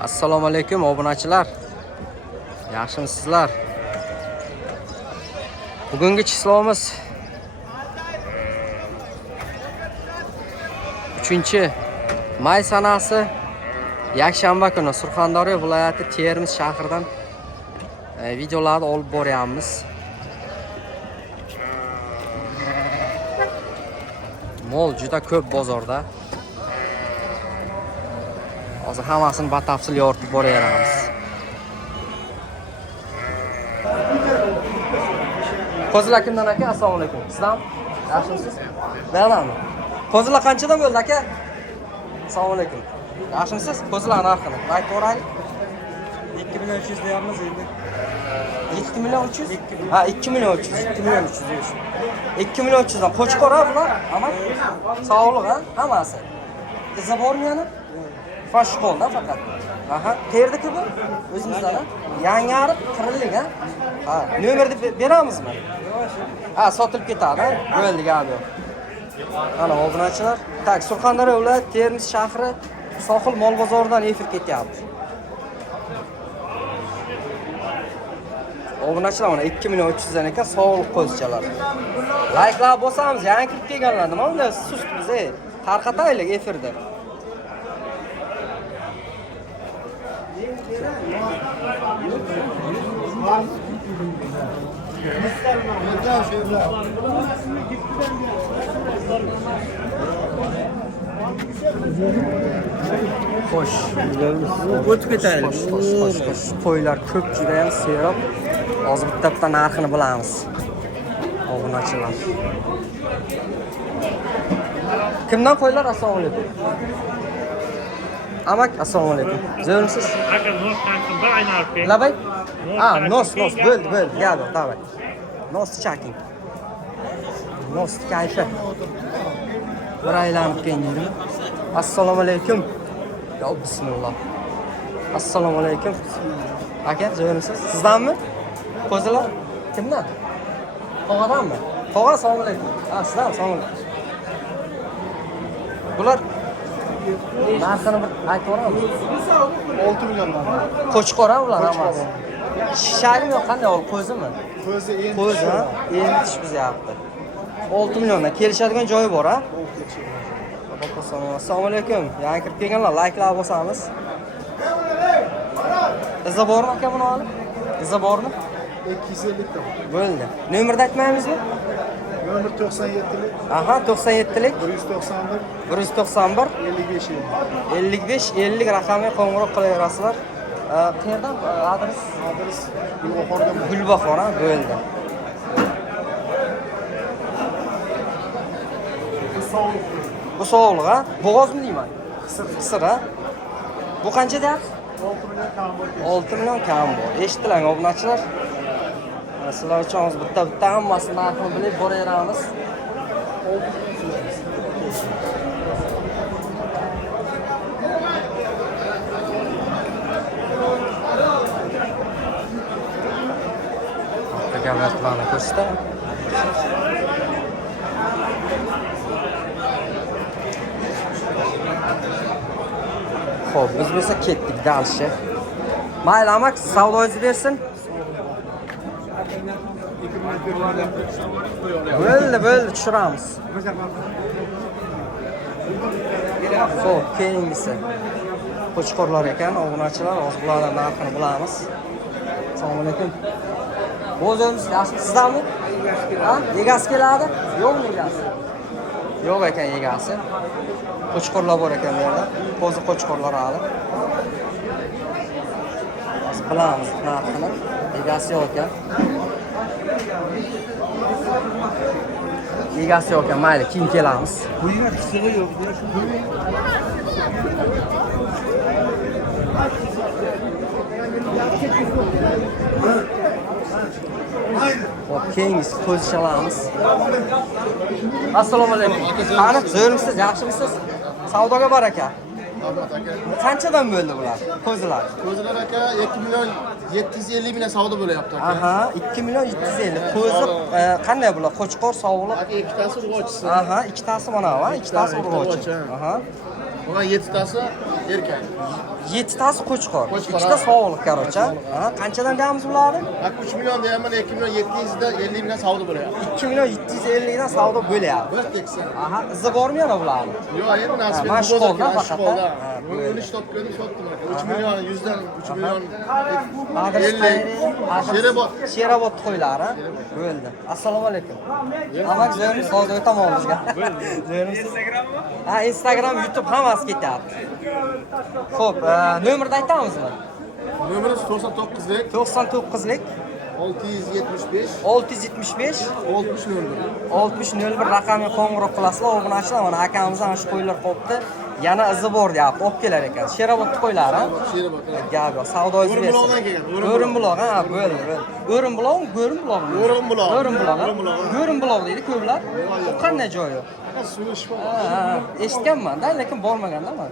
Assalomu alaykum obunachilar. Yaxshimisizlar? Bugungi chislomuz 3-may sanasi yakshanba kuni Surxondaryo viloyati Termiz shahridan videolarni olib boryapmiz. Mol juda ko'p bozorda. Hozir hammasini batafsil yoritib boraveramiz. Qo'zilar kimdan aka? Assalomu alaykum. Sizdan? Yaxshimisiz? Beradami? Qo'zilar qanchadan bo'ldi aka? Assalomu alaykum. Yaxshimisiz? Qo'zilar narxini aytib o'raylik. 2.300 deyapmiz endi. 2.300.000? Ha, 2.300.000. 2.300.000 deyish. 2.300.000 dan qo'chqor ha bular? Ama sog'liq ha, hammasi. Izi bormi yana? Fash qo'lda faqat. Aha, qayerdaki bu? O'zimizdan ha? Yangi qirillik ha? Ha, nomerni beramizmi? Ha, sotilib ketadi. Bo'ldi gapi. Ana obunachilar, tak Surxondaryo viloyati Termiz shahri Sohil mol bozoridan efir ketyapti. Obunachilar mana 2.300 dan ekan sog'liq qo'zichalar. Like'lar bosamiz, yangi kirib kelganlar nima unda sust biz tarqataylik efirda. Xo'sh, o'tib ketaylik. Xo'sh. Qo'ylar ko'p juda ham serob. Hozir bitta narxini bilamiz. Obunachilar. Kimdan qo'ylar? Assalomu alaykum. Amak, assalomu alaykum. Zo'rmisiz? Aka nos tankim bir ayni olib kel. Labay? Ah, nos, bo'ldi. Gado, davay. Nos chaking. Nos kayfi. Bir aylanib keldim. Assalomu alaykum. Yo, bismillah. Assalomu alaykum. Aka, zo'rmisiz? Sizdanmi? Qo'zilar kimdan? Tog'adanmi? Tog'a, assalomu alaykum. Ha, sizdan, assalomu alaykum. Bular narxini bir aytib o'ramiz. 6 milliondan. Qo'chqor ha ular hammasi. Shishagimi yo'q, qanday ol, qo'zimi? Qo'zi ha? Endi tish bizyapti. 6 milliondan kelishadigan joyi bor ha? Assalomu alaykum. Yangi kirib kelganlar, like'lar bosamiz. Izi bormi aka buni olib? Izi bormi? 250 dan. Bo'ldi. Nomerni aytmaymizmi? Nomer 97lik. Aha, 97lik 191 191 55 55 50 raqamga qo'ng'iroq qilaverasizlar. Qayerdan adres? Adres Gulbahordan. Gulbahor ha, bo'ldi. Bu sovuq ha? Bo'g'ozmi deyman? Qisir ha? Bu qancha deyapsiz? 6 million kam bor. 6 million kam bor. Eshitilang obunachilar. Sizlar uchun hozir bitta hammasini narxini bilib boraveramiz. Gavlatlarni ko'rsatib. Xo'p, biz bo'lsa ketdik dalshi. Mayli, amak, savdoyingizni bersin. Bo'ldi, tushiramiz. Xo'p, keyingisi. Qo'chqorlar ekan, obunachilar, hozir bulardan narxini bilamiz. Assalomu alaykum. O'zimiz yaxshi, sizdanmi? Ha? Egasi keladi? Yo'qmi egasi? Yo'q ekan egasi. Qo'chqorlar bor ekan bu yerda. Qo'zi qo'chqorlar hali. Hozir bilamiz narxini. Egasi yo'q ekan. Egasi yo'q ekan, mayli, keyin kelamiz. Bu yerda qissig'i yo'q. Hop, keyingisi qo'zichalamiz. Assalomu alaykum. Qani, zo'rmisiz, yaxshimisiz? Savdoga baraka. Qanchadan bo'ldi bular? Qo'zilar. Qo'zilar aka 2 million 750 ming savdo bo'layapti aka. Aha, 2 million 750. Qo'zi qanday bular? Qo'chqor, sovuqli. Aka ikkitasi urg'ochisi. Aha, ikkitasi mana va, ikkitasi urg'ochi. urg'ochi. Aha. Mana 7tasi erkak. 7 tasi qo'chqor. Qo'chqor, 2 ta ha. sovuq, короче. Ha, qanchadan deyapmiz bularni? 3 milyon deyapman, 2 milyon 750 mingdan savdo bo'lyapti. 2 million 750 dan savdo bo'lyapti. Bir teksa. Aha, izi bormi yana bularni? Yo'q, endi nasib Ha, mashq qoldi, mashq faqat, qoldi. ha. Buni 13 topgani sotdim aka. 3 milyon 100 dan 3 milyon Adres 50. Sherobod. Sherobod qo'ylari. Bo'ldi. Assalomu alaykum. Amak zo'rmiz, hozir o'tamamizga. Zo'rmisiz? Ha, Instagram, YouTube hammasi ketyapti. Xo'p, nomerni aytamizmi? Nomerimiz 99lik 99lik 675 675 6001 raqamga qo'ng'iroq qilasizlar, obunachilar. Mana akamizdan ana shu qo'ylar qolibdi. Yana izi bor deyapti, olib kelar ekan. Sherobodni qo'ylar, ha? Sherobod. Gap yo'q, savdoyingiz bersin. O'rinbuloqdan kelgan. O'rinbuloq, ha, bo'ldi. O'rinbuloqmi, Go'rinbuloqmi? O'rinbuloq. O'rinbuloq. Go'rinbuloq deydi ko'plar. U qanday joyi? Suvi shifo. Ha, eshitganman-da, lekin bormaganda men.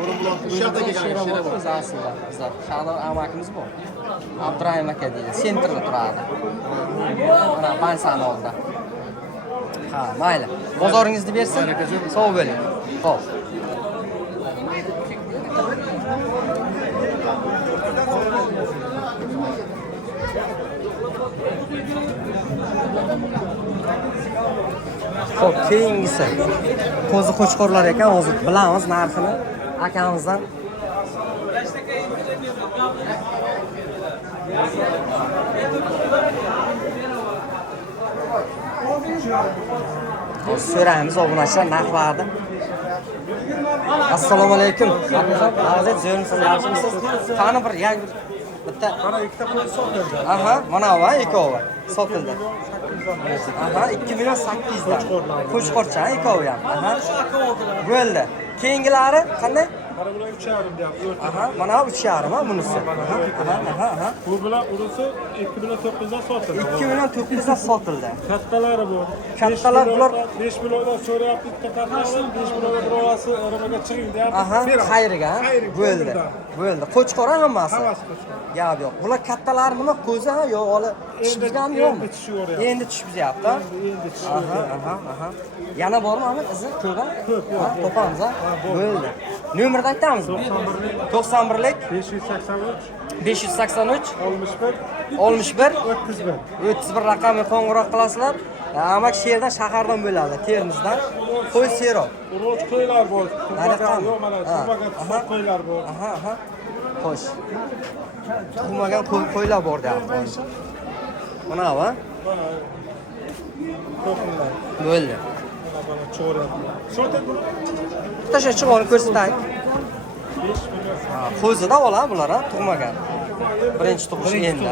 O'rinbuloq. Sherobod kelgan. Sherobod Sherobod. o'zi aslida. Bizlar Shahardor amakimiz bor. Abdurahim aka deydi, sentrda turadi. Mana bansani oldida. Ha, mayli. Bozoringizni bersin. Sog' bo'ling. Xo'p. Xo'p, keyingisi qo'zi qo'chqorlar ekan, hozir bilamiz narxini akamizdan. Hozir so'raymiz obunachilar narxlarni. Assalomu alaykum. Hozir zo'rmisiz, yaxshimisiz? Qani bir bitta Mana ikkita qo'y sotildi. aha, mana va ikkovi sotildi. Aha, 2 million 800 dan. Qo'chqorcha ikkovi ham. Aha. Bo'ldi. Keyingilari qanday? Mana bular 3,5 deyapti. Aha, mana 3,5 ha bunisi. Aha. Bu bilan urisi 2 million 900 dan sotildi. 2 million 900 dan sotildi. Kattalari bu. Kattalar bular 5 milliondan so'rayapti ikkita kattasi, 5 milliondan birovasi aramaga chiqing deyapti. aha, xayriga. Bo'ldi. Bo'ldi. Qo'chqor hammasi. Hammasi qo'chqor. Gap yo'q. Bular kattalar nima ko'zi ha yo hali tushganmi yo'qmi? Endi tushaveryapti. Endi tushibzyapti. Endi tushaveryapti. Aha. Yana bormi Ahmet izi? Ko'p ha? Ko'p, yo'q. Ha, topamiz ha? Bo'ldi. Nomerni aytamizmi? 91lik 583 583 61 61 31. 31 raqamga qo'ng'iroq qilasizlar. Amak sherdan shahardan bo'ladi, Termizdan. Qo'y serob. Uruch qo'ylar bor. Tug'magan Yo'q, mana Ha, tug'magan aha. qo'ylar bor. Aha. Xo'sh. Tug'magan qo'ylar bor deyapti. Mana va? To'qimlar. Bo'ldi. Mana cho'rab. So'ta bu Tasha chiqoni ko'rsatay. 5 million. Ha, qo'zida ola bular ha, tug'magan. Birinchi tug'ish endi.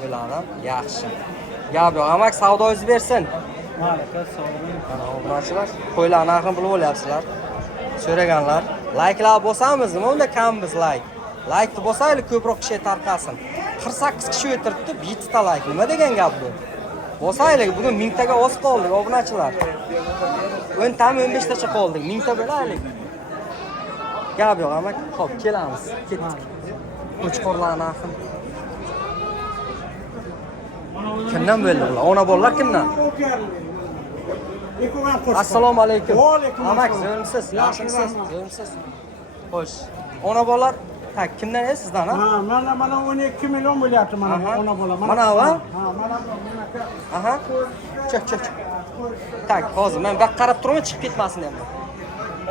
Bo'ladi. Yaxshi. Gap yo'q, amak savdoingizni bersin. Malaka sog'lom. Mana obunachilar, qo'ylar narxini bilib olyapsizlar. So'raganlar, layklar bosamizmi? Unda kammiz layk. Laykni bosaylik, ko'proq kishi tarqasin. 48 kishi o'tiribdi, 7 ta layk. Nima degan gap bu? Bosaylik, bugun 1000 taga oz qoldik obunachilar. 10 tami 15 tacha qoldik, 1000 ta bo'laylik. Gap yo'q, amak. Xo'p, kelamiz. Ketdik. Qo'chqorlar narxini. Kimdan bo'ldi bular? Ona bolalar kimdan? Assalomu alaykum. Amak, zo'rmisiz? Yaxshimisiz? Zo'rmisiz? Xo'sh. Ona bolalar kimdan edi sizdan ha? Ha, mana 12 million bo'lyapti mana ona bola. Mana va? Ha, mana bunaqa. Aha. Chiq. Tak, hozir men bak qarab turaman, chiqib ketmasin endi.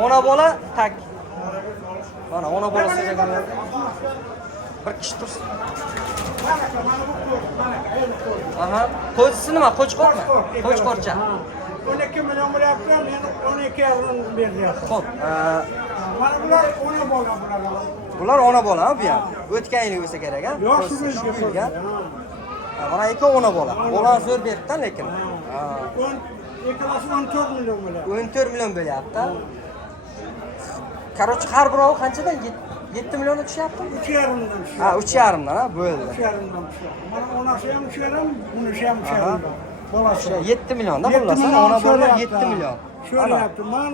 Ona bola tak. Mana ona bola so'raganlar. Bir kishi tursin. Aha. Qo'zisi nima? Qo'chqormi? Qo'chqorcha. 12 million bo'lyapti, men 12,5 beryapti. Xo'p, Mana bular ona bola bular. bular ona bola bu ham. O'tgan yil bo'lsa kerak ha? Yo'q, Shu yilga. Mana ikki ona bola. Bolani zo'r beribdi lekin. Ha. 14 million bo'lyapti. 14 million bo'lyapti. Короче, har birovi qanchadan 7 millionga tushyapti? 3,5 dan tushdi. Ha, 3,5 dan ha, bo'ldi. 3,5 dan tushdi. Mana onasi ham 3,5, bunisi ham 3,5. Bolasi 7 millionda bo'lsa, ona bolalar 7 million. Sho'ryapti. Men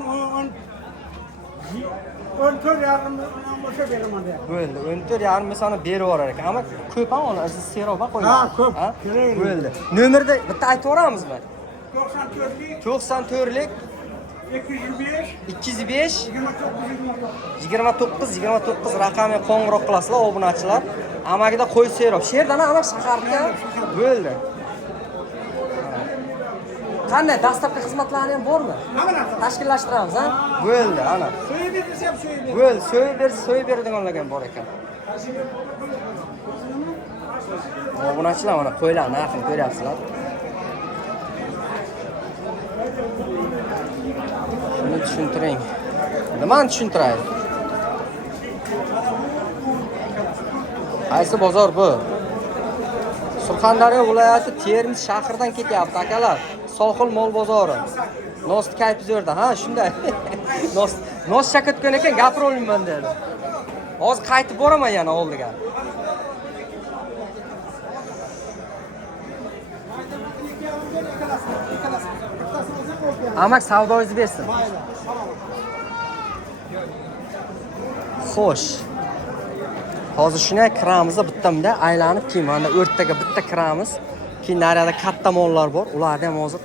14,5 million bo'lsa beraman deyapti. Bo'ldi. 14,5 millionga berib yuborar ekan. Ammo ko'p ham ona izi seroba qo'ygan. Ha, ko'p. Bo'ldi. Nomerni bitta aytib yuboramizmi? 94lik 94lik 225, 205 29, 29 raqamga qo'ng'iroq qilasizlar obunachilar. Amagida qo'y serob. Sherdan amak shaharga bo'ldi. Qanday dastlabki xizmatlari ham bormi? Tashkillashtiramiz, ha? Bo'ldi, ana. so'yib bersa ham so'yib ber. Bo'ldi, so'yib beradiganlarga bor ekan. Obunachilar mana qo'ylar narxini ko'ryapsizlar. Shuni tushuntiring. Nimani tushuntiray? Qaysi bozor bu? Surxondaryo viloyati Termiz shahridan ketyapti akalar. Sohil mol bozori. Nost Kaypizorda. Ha, shunday. Nost shakatgan ekan, gapirolmayman dedi. Hozir qaytib boraman yana oldiga. Amak savdoingizni bersin. Xo'sh. Hozir shunday kiramiz, bittamda aylanib keyin mana o'rtaga bitta kiramiz. Keyin nariyada katta mollar bor. Ularni ham hozir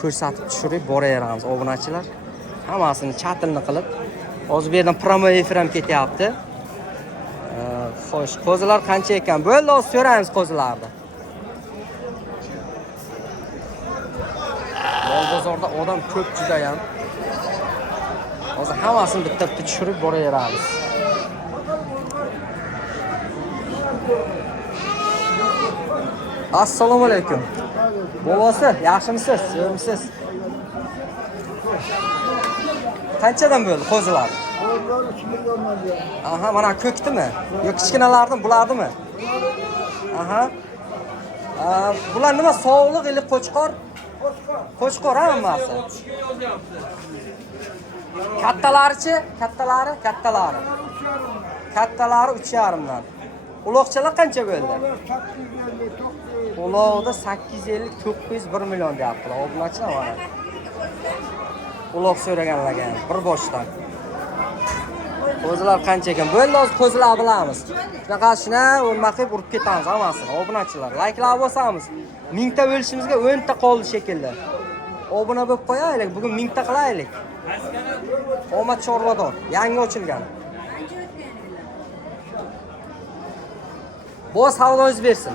ko'rsatib tushirib boraveramiz obunachilar. Hammasini chatilni qilib. Hozir bu yerdan promo efir ham ketyapti. Xo'sh, qo'zilar qancha ekan? Bo'ldi, hozir so'raymiz qo'zilarni. Mol bozorda odam ko'p juda ham. Hozir hammasini bitta-bitta tushirib boraveramiz. Assalomu alaykum. Bobosi, yaxshimisiz? So'rmisiz? Qanchadan bo'ldi qo'zilar? Qo'zilar 3 milliondan berdi. Aha, mana ko'kdimi? Yo, kichkinalardan bulardimi? Aha. Bular nima? Sovuqlik ili qo'chqor? Qo'chqor hammasi. Kattalarichi? Kattalari? Kattalari. Kattalari 3,5 dan. Uloqchalar qancha bo'ldi? 850, 900. Uloqda 850, 900, 1 million deyaptilar. Obunachilar mana. Uloq so'raganlarga bir boshdan. Qo'zilar qancha ekan? Bo'ldi, hozir qo'zilar bilamiz. Shunaqa shuna o'rma qilib urib ketamiz hammasini. Obunachilar, layklab bosamiz. 1000 ta bo'lishimizga 10 ta qoldi shekilli. Obuna bo'lib qo'yaylik. Bugun 1000 ta qilaylik. Omad chorvador, yangi ochilgan. Bu savdoingiz bersin.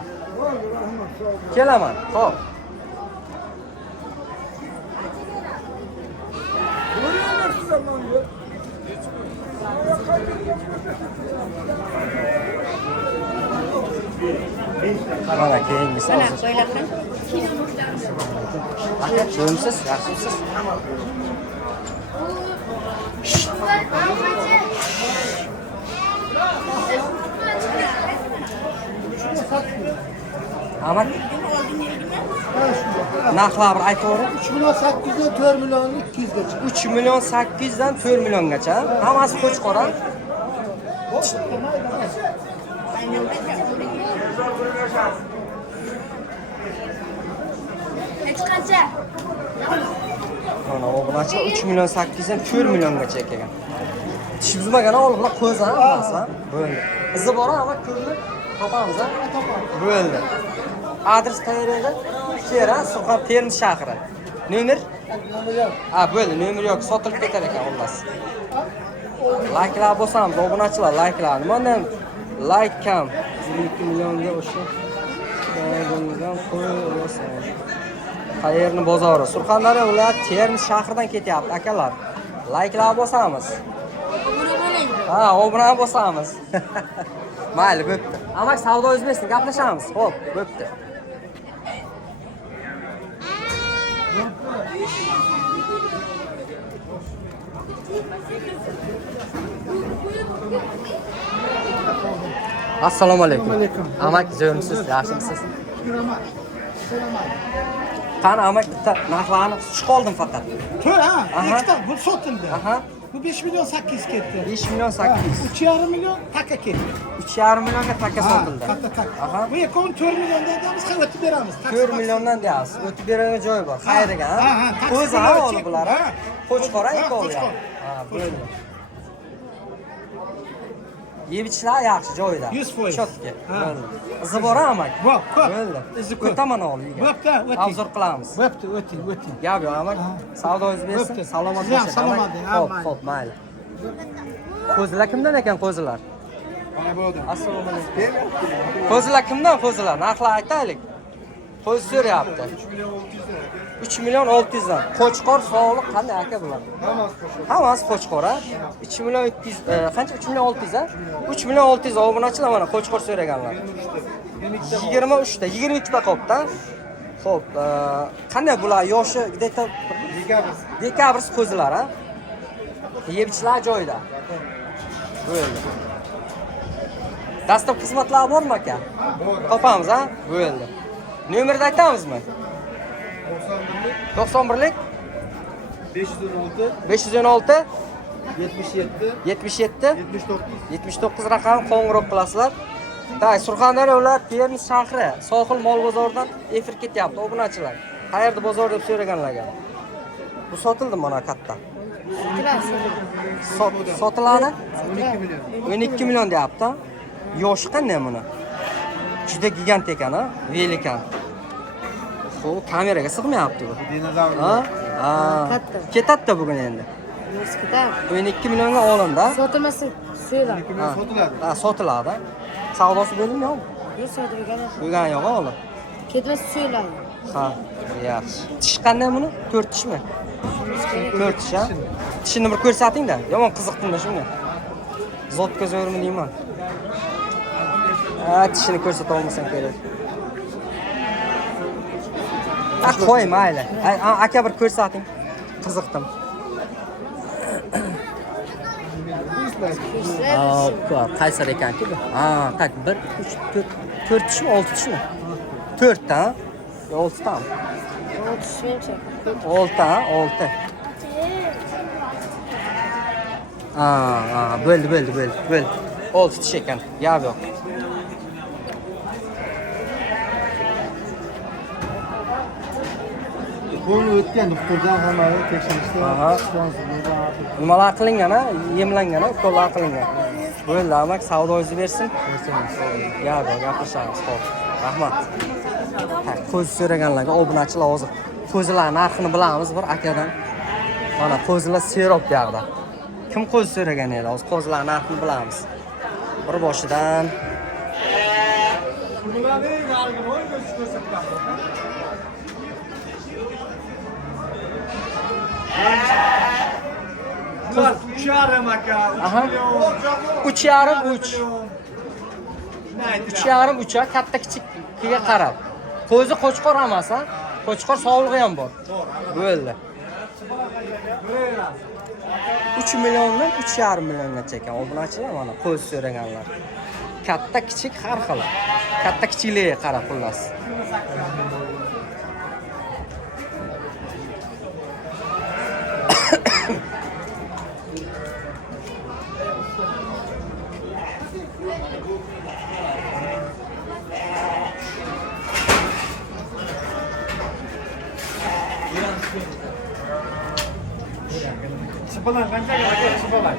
Kelaman. Xo'p. Mana keyingisi hozir. Aka, ko'rmisiz? Yaxshimisiz? Ahmet. Narxlar bir aytavering. 3 milyon 800'den 4 milyon 200'gacha. 3 milyon 800 dan 4 milliongacha. Hammasi qo'chqor. Qancha? Mana obunachilar 3 milyon 800 dan 4 milliongacha ekan. Tish buzmagan oliblar qo'zi hammasi. Bo'ldi. Izi bor ama ko'rni topamiz ha. Bo'ldi. Adres qayerda? Shera, Surxon Termiz shahri. Nomer? Ha, bo'ldi, nomer yo'q, sotilib ketar ekan xullas. Layklar bosamiz, obunachilar layklar. Mana layk kam 2 millionga o'sha. Bo'lgan qo'y olasan. Qayerni bozori? Surxondaryo viloyati Termiz shahridan ketyapti akalar. Layklar bosamiz. Ha, obuna bosamiz. Mayli, bo'pti. Amak savdoingiz bersin, gaplashamiz. Xo'p, bo'pti. Assalomu alaykum. Amak, jo'msiz, yaxshimisiz? Qani amak, bitta narxlarni tushib qoldim faqat. To'y ha, ikkita bu sotildi. Aha. Bu 5 milyon 800 ketdi. 5 milyon 800. 3,5 milyon taka ketdi. 3,5 millionga taka sotildi. Tak. Aha. Bu yakın 4 milyon deyapmiz, o'tib beramiz. 4 milliondan deyapsiz. O'tib beradigan joyi bor. Xayriga, ha? Ha, Qo'zi ha, taksi olib bular. ha. Qo'chqor Ha, ikkovi. Qo'chqor. Ha, bo'ldi. Yeb-ichishlar yaxshi joyida. 100%. Chotga. Ha. Bo'ldi. Izi bor amak. Bor, ko'p. Bo'ldi. Izi ko'p. O'taman o'g'liga. Bo'pti, o'ting. Obzor qilamiz. Bo'pti, o'ting. Gap yo'q amak. Savdoingiz bersin. Bo'pti. Salomat Sizam bo'ling. salomat bo'ling. Ha, Xo'p, mayli. Qo'zilar kimdan ekan qo'zilar? Mana bo'ldi. Assalomu alaykum. Qo'zilar kimdan qo'zilar? Narxlar aytaylik. Qo'zi so'rayapti. 3 million 600 dan. Qo'chqor sog'liq qanday aka bular? Hammasi qo'chqor a. 3 million 200 qancha 3 million 600 a? 3 million 600 obunachilar mana qo'chqor so'raganlar. 23 ta, 22 ta qopda. Xo'p, qanday bular yoshi где-то dekabr qo'zilar a? Yeb-ichishlar joyida. Bo'ldi. Dastlab xizmatlar bormi aka? Topamiz a? Bo'ldi. Nomerni aytamizmi? 91lik 516 77 79 raqam qo'ng'iroq qilasizlar. Tay, Surxondaryo viloyati Termiz shahri Sohil mol bozoridan efir ketyapti obunachilar. Qayerda bozor deb so'raganlarga. Bu sotildi mana katta. Sotiladi? 12 million deyapti. Yoshi qanday buni? Juda gigant ekan, ha? Velikan. Xo'p, kameraga sig'mayapti bu. Dinozavr. Ha? Katta. Ketadi bugun endi. Moskvada 12 millionga olindi. sotilmasa so'ylar. Sotiladi. Ha, sotiladi. Savdosi bo'ldimi yo'q? Yo'q sotilgan. Bo'lgan yo'q oğlum. Ketmasa so'ylar. Ha, yaxshi. Tish qanday buni? 4 tishmi? 4 tish ha? Tishini bir ko'rsating-da. Yomon qiziqdim-da shunga. Zotga zo'rmi deyman. Ha, tishini ko'rsata olmasang kerak. Ha, qo'y mayli. Aka bir ko'rsating. Qiziqdim. Qaysar ekanki bu? Ha, tak 1 3 4 tishmi, 6 tishmi? 4 ta, 6 ta. 30 6 ta, 6. Bo'ldi. 6 tish ekan. Gap yo'q. Qo'l o'tgan doktordan hamma tekshirishda. Aha. Nimalar qilingan, ha? Yemlangan, ukollar qilingan. Bo'ldi, amak savdoingizni bersin. Gap yo'q, gaplashamiz. Xo'p. Rahmat. Ha, ko'z so'raganlarga obunachilar hozir qo'zilar narxini bilamiz bir akadan. Mana qo'zilar serob yoqda. Kim qo'zi so'ragan edi? Hozir qo'zilar narxini bilamiz. Bir boshidan Bular 3,5 aka. aha 3,5 3. 3,5 3 katta kichikga qarab. Qo'zi qo'chqor emas, ha? Qo'chqor sog'lig'i ham bor. Bo'ldi. 3 milliondan 3,5 milliongacha ekan obunachilar mana qo'zi so'raganlar. Katta kichik har xil. Katta kichikligiga qarab xullas. Chipalan qanchaga aka chipalan?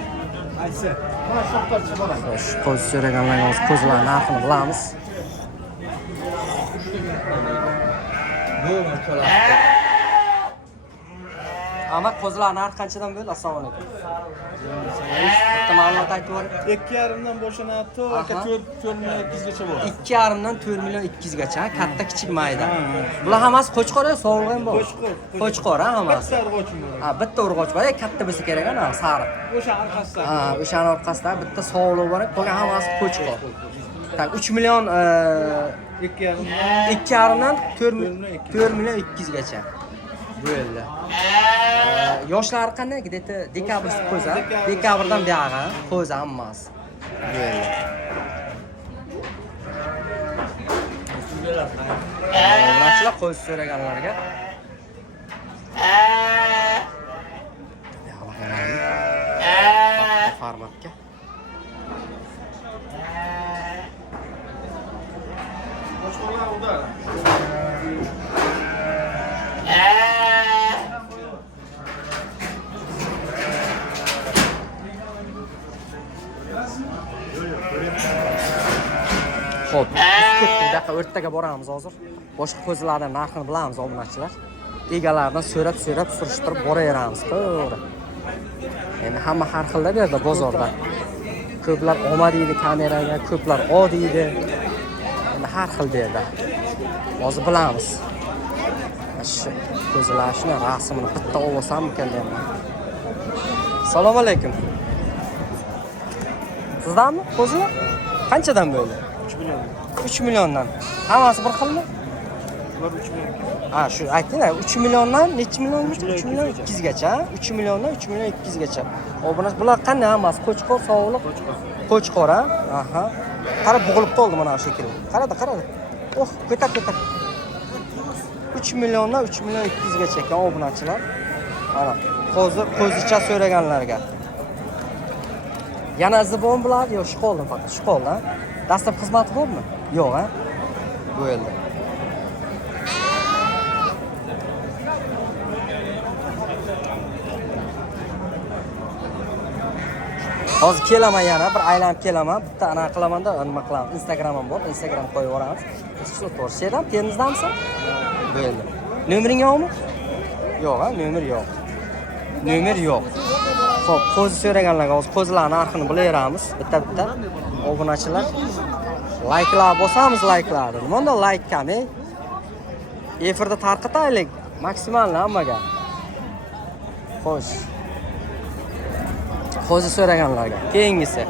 Aytsa. Mana shoxtar chipalan. Xo'sh, qo'zi so'raganlarga hozir qo'zilar narxini bilamiz. Ama qo'zilar narxi qanchadan bo'ldi? Assalomu alaykum. Bitta ma'lumot aytib yuboring. 2,5 dan boshlanadi, aka 4 million 200 gacha bor. 2,5 dan 4 million 200 gacha, katta kichik mayda. Bular hammasi qo'chqor, sog'lig'i ham bor. Qo'chqor, ha, hammasi. Bitta urg'ochim bor. Ha, bitta urg'och bor, katta bo'lsa kerak, ana, sariq. O'sha orqasida. Ha, o'shaning orqasida bitta sog'lig'i bor, qolgan hammasi qo'chqor. Tak 3 million 2,5 dan 4 million 200 gacha. Bo'ldi. Yoshlari qanday? Где-то dekabr qo'zi, dekabrdan buyog'i qo'zi hammasi. Bo'ldi. Obunachilar qo'zi so'raganlarga formatga Xo'p, biz ketdik. Daqiqa o'rtaga boramiz hozir. Boshqa qo'zilarning narxini bilamiz obunachilar. Egalaridan so'rab surishtirib boraveramiz. To'g'ri. Endi hamma har xilda bu yerda bozorda. Ko'plar omad deydi kameraga, ko'plar o deydi. Endi har xil bu yerda. Hozir bilamiz. Shu qo'zilar shuni rasmini bitta olsam ekan deyman. Assalomu alaykum. Sizdanmi qo'zilar? Qanchadan bo'ldi? 3 million. 3 milliondan. Hammasi bir xilmi? Bular 3 million. Ha, shu ayting-da, 3 milliondan necha million? 3 million 3 million 200 gacha. 3 milliondan 3 million 200 gacha. Obunachi bular qanday hammasi? Qo'chqor, sovuliq. Qo'chqor, ha? Aha. Qarab bug'ilib qoldi mana shu shekilli. Qaradi. Oh, ko'tar. 3 milliondan 3 million 200 gacha ekan obunachilar. Mana qo'zicha so'raganlarga. Yana zibon bo'ladi yo shu qo'ldan faqat shu qo'ldan. Dastlab xizmati bormi? Yo'q, ha? Bo'ldi. Hozir kelaman yana bir aylanib kelaman. Bitta ana qilaman-da, nima qilaman? Instagramim bor. Instagram qo'yib yuboramiz. Shu to'g'ri. Termizdanmisan? Bo'ldi. Nomering yo'qmi? Yo'q, ha, nomer yo'q. Nomer yo'q. Xo'p, qo'zi so'raganlarga hozir qo'zilar narxini bilaveramiz. Bitta. Obunachilar. Like'lar bosamiz, like'larni. Nima unda like kam, ey? Efirda tarqataylik. Maksimalni hammaga. Xo'sh. Qo'zi so'raganlarga. Keyingisi.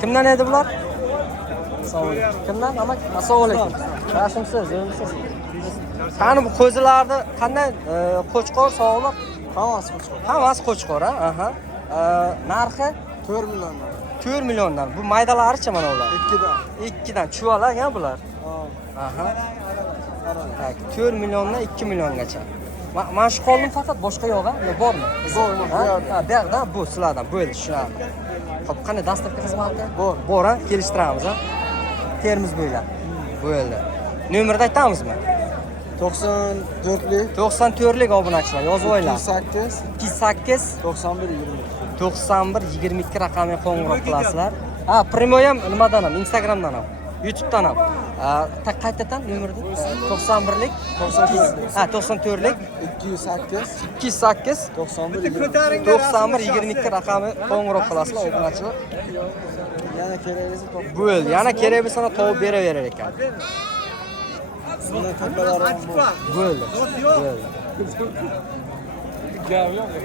Kimdan edi bular? Assalomu alaykum. Kimdan? Assalomu alaykum. Yaxshimisiz? O'zimisiz? Qani bu qo'zilarni qanday qo'chqor, sovuliq? Hammasi qo'chqor, ha? Aha. Narxi 4 milliondan. 4 milliondan. Bu maydalaricha mana ular. 2dan. 2dan chuvalar ha bular. Aha. 4 milliondan 2 milliongacha. Mana shu qoldim faqat boshqa yo'q-a? Yo bormi? Bormi? Ha, bu yerda bu sizlardan bo'ldi shular. Xo'p, qanday dastlabki xizmati? Bor, ha? Kelishtiramiz, ha? Termiz bo'ylab. Bo'ldi. Nomerni aytamizmi? 94lik 94lik obunachilar yozib o'ylar. 28 28 91 20. 91 22 raqamga qo'ng'iroq qilasizlar. Ha, primoy ham nimadan ham, Instagramdan ham, YouTubedan ham. Qaytadan nomerni 91lik 98 ha 94lik 208 208 91 91 22 raqamga qo'ng'iroq qilasizlar obunachilar. yana keraksa top. Bo'ldi. Yana kerak bo'lsa topib beraverar ekan. Bundan tepalari ham bor. Bo'ldi.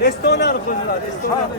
Estonar qo'zilar, Estonar.